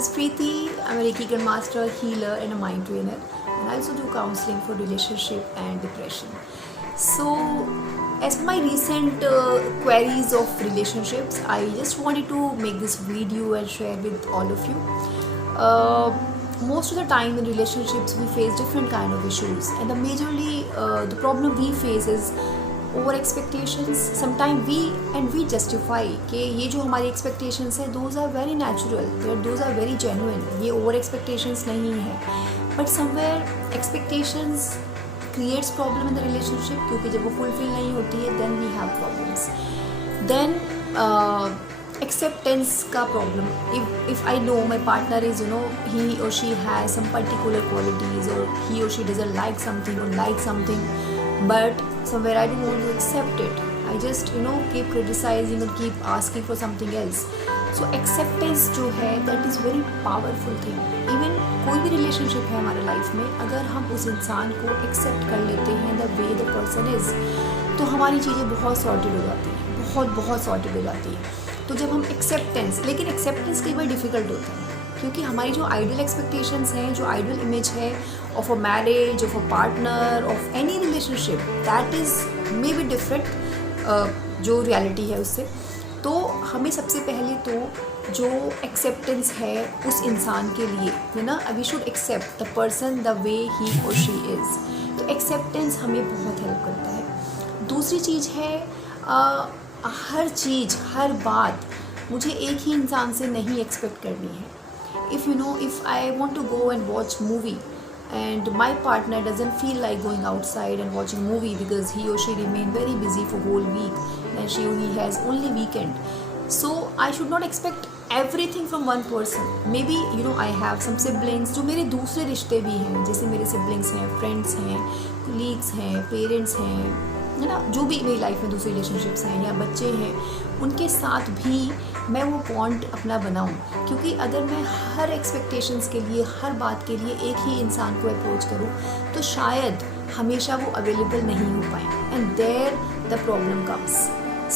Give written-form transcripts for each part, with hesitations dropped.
is Preeti. I'm a Reiki Grandmaster, healer, and a mind trainer, and I also do counseling for relationship and depression. So, as per my recent queries of relationships, I just wanted to make this video and share with all of you. Most of the time in relationships, we face different kind of issues, and the problem we face is over expectations. Sometime we justify कि ये जो हमारी expectations है those are very natural, those are very genuine, ये over expectations नहीं है. But somewhere expectations creates problem in the relationship, क्योंकि जब वो फुलफिल नहीं होती है then we have problems. Then acceptance का problem. If I know my partner is he or she has some particular qualities, or he or she doesn't like something और like something, but somewhere I don't want to accept it. I just keep criticizing and keep asking for something else. So acceptance जो है that is very powerful thing. Even कोई भी relationship है हमारे life में, अगर हम उस इंसान को accept कर लेते हैं the way the person is, तो हमारी चीज़ें बहुत sorted हो जाती हैं, बहुत sorted हो जाती हैं. तो जब हम लेकिन acceptance कई बार difficult होता है, क्योंकि हमारी जो आइडियल एक्सपेक्टेशंस हैं, जो आइडियल इमेज है of a marriage, of a partner, of any relationship, that is may be different जो रियलिटी है उससे. तो हमें सबसे पहले तो जो एक्सेप्टेंस है उस इंसान के लिए, we should accept the person the way he or she is. तो एक्सेप्टेंस हमें बहुत हेल्प करता है. दूसरी चीज़ है हर चीज़, हर बात मुझे एक ही इंसान से नहीं एक्सपेक्ट करनी है. If I want to go and watch movie and my partner doesn't feel like going outside and watching movie because he or she remain very busy for whole week and she or he has only weekend, so I should not expect everything from one person. Maybe I have some siblings जो मेरे दूसरे रिश्ते भी हैं, जैसे मेरे siblings हैं, friends हैं, colleagues हैं, parents हैं, है ना, जो भी मेरी लाइफ में दूसरे रिलेशनशिप्स हैं या बच्चे हैं, उनके साथ भी मैं वो बॉन्ड अपना बनाऊं. क्योंकि अगर मैं हर एक्सपेक्टेशंस के लिए, हर बात के लिए एक ही इंसान को अप्रोच करूं, तो शायद हमेशा वो अवेलेबल नहीं हो पाए, and there the problem comes.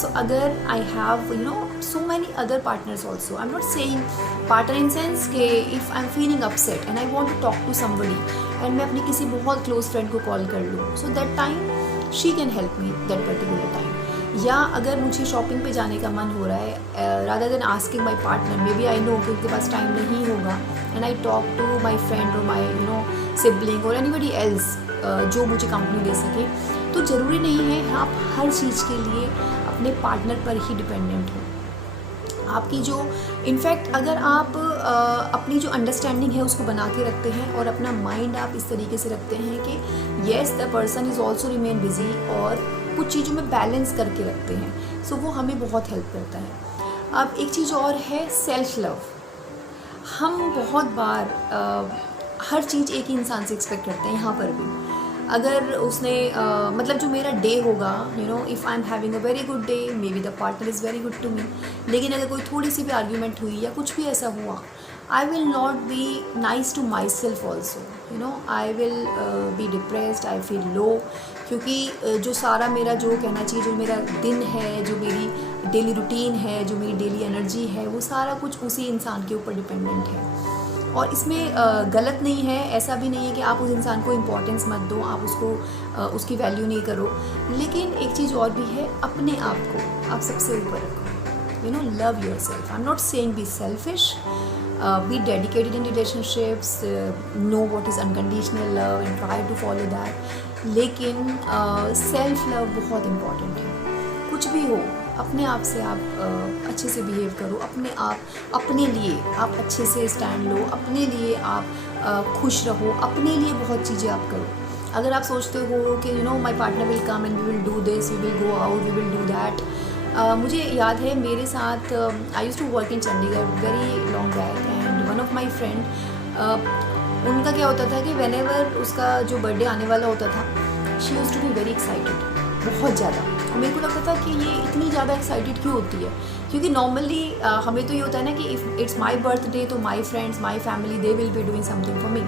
So अगर I have so many other partners also, I am not saying partner in sense कि if I am feeling upset and I want to talk to somebody and मैं अपनी किसी बहुत close friend को call कर लूँ, so that time she can help me that particular time. या अगर मुझे शॉपिंग पे जाने का मन हो रहा है, rather than asking my partner, maybe I know कि उनके पास टाइम नहीं होगा, and I talk to my friend और माई सिबलिंग और एनीबडी एल्स जो मुझे कंपनी दे सके. तो ज़रूरी नहीं है आप हर चीज़ के लिए अपने पार्टनर पर ही डिपेंडेंट हो. आपकी जो इनफैक्ट अगर आप अपनी जो अंडरस्टैंडिंग है उसको बना के रखते हैं और अपना माइंड आप इस तरीके से रखते हैं कि yes the person is also remain busy, और कुछ चीज़ों में बैलेंस करके रखते हैं, सो वो हमें बहुत हेल्प करता है. अब एक चीज़ और है सेल्फ लव. हम बहुत बार हर चीज़ एक ही इंसान से एक्सपेक्ट करते हैं. यहाँ पर भी अगर उसने मतलब जो मेरा डे होगा, if I am having a very good day, maybe the partner is very good to me, लेकिन अगर कोई थोड़ी सी भी आर्ग्यूमेंट हुई या कुछ भी ऐसा हुआ, I will not be nice to myself also. I will be depressed, I feel low, क्योंकि जो सारा मेरा जो कहना चाहिए, जो मेरा दिन है, जो मेरी डेली रूटीन है, जो मेरी डेली एनर्जी है, वो सारा कुछ उसी इंसान के ऊपर डिपेंडेंट है. और इसमें गलत नहीं है, ऐसा भी नहीं है कि आप उस इंसान को इम्पोर्टेंस मत दो, आप उसकी वैल्यू नहीं करो. लेकिन एक चीज़ और भी है, अपने आप को आप सबसे ऊपर रखो. Love your self. I am not saying be selfish, be dedicated in relationships, know what is unconditional love and try to follow that. लेकिन सेल्फ लव बहुत इम्पॉर्टेंट है. कुछ भी हो, अपने आप से आप अच्छे से बिहेव करो, अपने लिए आप अच्छे से स्टैंड लो, अपने लिए आप खुश रहो, अपने लिए बहुत चीज़ें आप करो. अगर आप सोचते हो कि my partner will come and we will do this, we will go out, we will do that. मुझे याद है मेरे साथ I use to work in Chandigarh very long back, and one of my friend, उनका क्या होता था कि वेन एवर उसका जो बर्थडे आने वाला होता था, she use to be very excited, बहुत ज़्यादा. और मेरे को लगता था कि ये इतनी ज़्यादा एक्साइटेड क्यों होती है, क्योंकि नॉर्मली हमें तो ये होता है ना कि इफ़ इट्स माई बर्थडे तो my friends, my family, they will be doing something for me.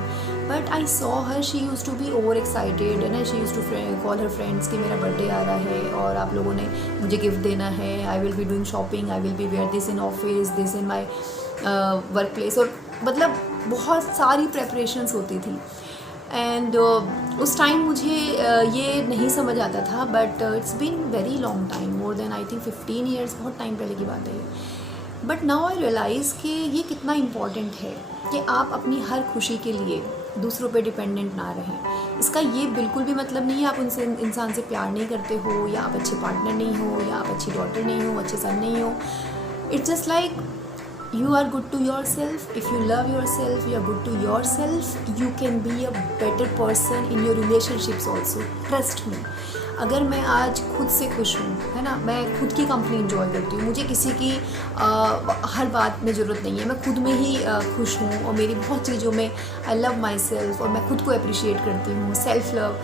But I saw her, she use to be over excited, है ना. She use to call her friends कि मेरा birthday आ रहा है और आप लोगों ने मुझे गिफ्ट देना है, I will be doing shopping, I will be wear this in office, this in my work place. और मतलब बहुत सारी प्रेपरेशंस होती थी। एंड उस टाइम मुझे ये नहीं समझ आता था, but it's been very long time, more than I think 15 years, बहुत टाइम पहले की बात है ये। बट नाउ आई रियलाइज़ कि ये कितना इम्पॉर्टेंट है कि आप अपनी हर खुशी के लिए दूसरों पे डिपेंडेंट ना रहें। इसका ये बिल्कुल भी मतलब नहीं है आप उनसे इंसान से प्यार नहीं करते हो, या आप अच्छे पार्टनर नहीं हो, या आप अच्छी डॉटर नहीं हो, अच्छे सन नहीं हो। It's just like you are good to yourself. If you love yourself, you are good to yourself, you can be a better person in your relationships also. Trust me. अगर मैं आज खुद से खुश हूँ, है ना, मैं खुद की कंपनी इंजॉय करती हूँ, मुझे किसी की हर बात में ज़रूरत नहीं है, मैं खुद में ही खुश हूँ, और मेरी बहुत चीज़ों में आई लव माई सेल्फ, और मैं खुद को अप्रिशिएट करती हूँ, सेल्फ लव।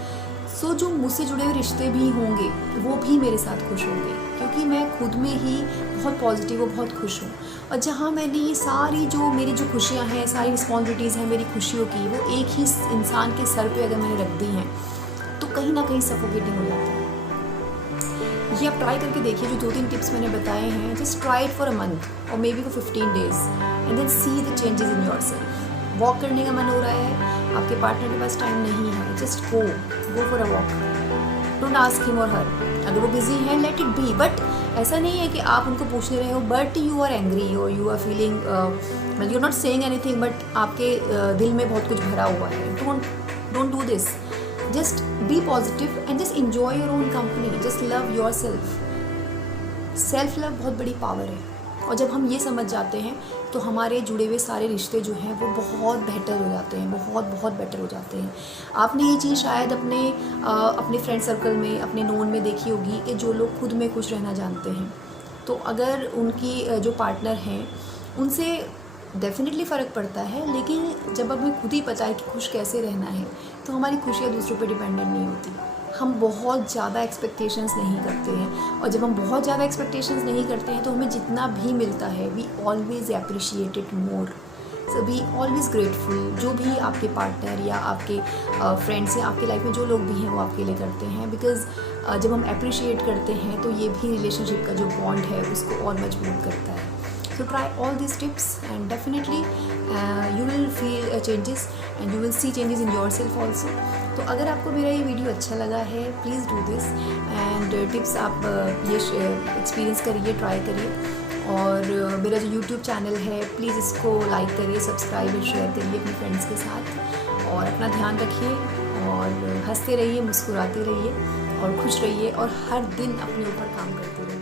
सो जो मुझसे जुड़े हुए रिश्ते भी होंगे वो भी मेरे साथ खुश होंगे, क्योंकि मैं खुद में ही बहुत पॉजिटिव और बहुत खुश हूँ। और जहाँ मैंने ये सारी जो मेरी जो खुशियाँ हैं, सारी रिस्पॉन्सिबिलिटीज़ हैं मेरी खुशियों की, वो एक ही इंसान के सर पे अगर मैंने रख दी हैं, तो कहीं ना कहीं सफोकेटिंग हो जाती है। ये आप ट्राई करके देखिए, जो 2-3 टिप्स मैंने बताए हैं, just try it for a month or maybe for 15 days, and then see the changes in yourself. Walk करने का मन हो रहा है, आपके पार्टनर के पास टाइम नहीं है, just go for a walk. Don't ask him और हर, अगर वो बिजी है लेट इट बी। बट ऐसा नहीं है कि आप उनको पूछते रहे हो बट यू आर एंग्री और you are feeling, you are not saying anything, but आपके दिल में बहुत कुछ भरा हुआ है। Don't do this, just be positive and just enjoy your own company, just love yourself. Self love बहुत बड़ी पावर है, और जब हम ये समझ जाते हैं तो हमारे जुड़े हुए सारे रिश्ते जो हैं वो बहुत बेहतर हो जाते हैं, बहुत बेटर हो जाते हैं। आपने ये चीज़ शायद अपने फ्रेंड सर्कल में, अपने नोन में देखी होगी कि जो लोग खुद में खुश रहना जानते हैं, तो अगर उनकी जो पार्टनर हैं उनसे डेफिनेटली फ़र्क पड़ता है, लेकिन जब हमें खुद ही पता है कि खुश कैसे रहना है, तो हमारी खुशियाँ दूसरों पर डिपेंडेंट नहीं होती। हम बहुत ज़्यादा एक्सपेक्टेशंस नहीं करते हैं, और जब हम बहुत ज़्यादा एक्सपेक्टेशंस नहीं करते हैं तो हमें जितना भी मिलता है we always appreciate it more. So be always grateful. जो भी आपके पार्टनर या आपके फ्रेंड्स या आपके लाइफ में जो लोग भी हैं वो आपके लिए करते हैं, बिकॉज़ जब हम अप्रिशिएट करते हैं तो ये भी रिलेशनशिप का जो बॉन्ड है उसको और मजबूत करता है। So try all these tips and definitely you will feel changes and you will see changes in yourself also. तो अगर आपको मेरा ये वीडियो अच्छा लगा है, please do this and tips आप ये एक्सपीरियंस करिए, ट्राई करिए। और मेरा जो यूट्यूब चैनल है प्लीज़ इसको लाइक करिए, सब्सक्राइब और शेयर करिए अपने फ्रेंड्स के साथ। और अपना ध्यान रखिए और हंसते रहिए, मुस्कुराते रहिए और खुश रहिए, और हर दिन अपने ऊपर काम करते रहिए।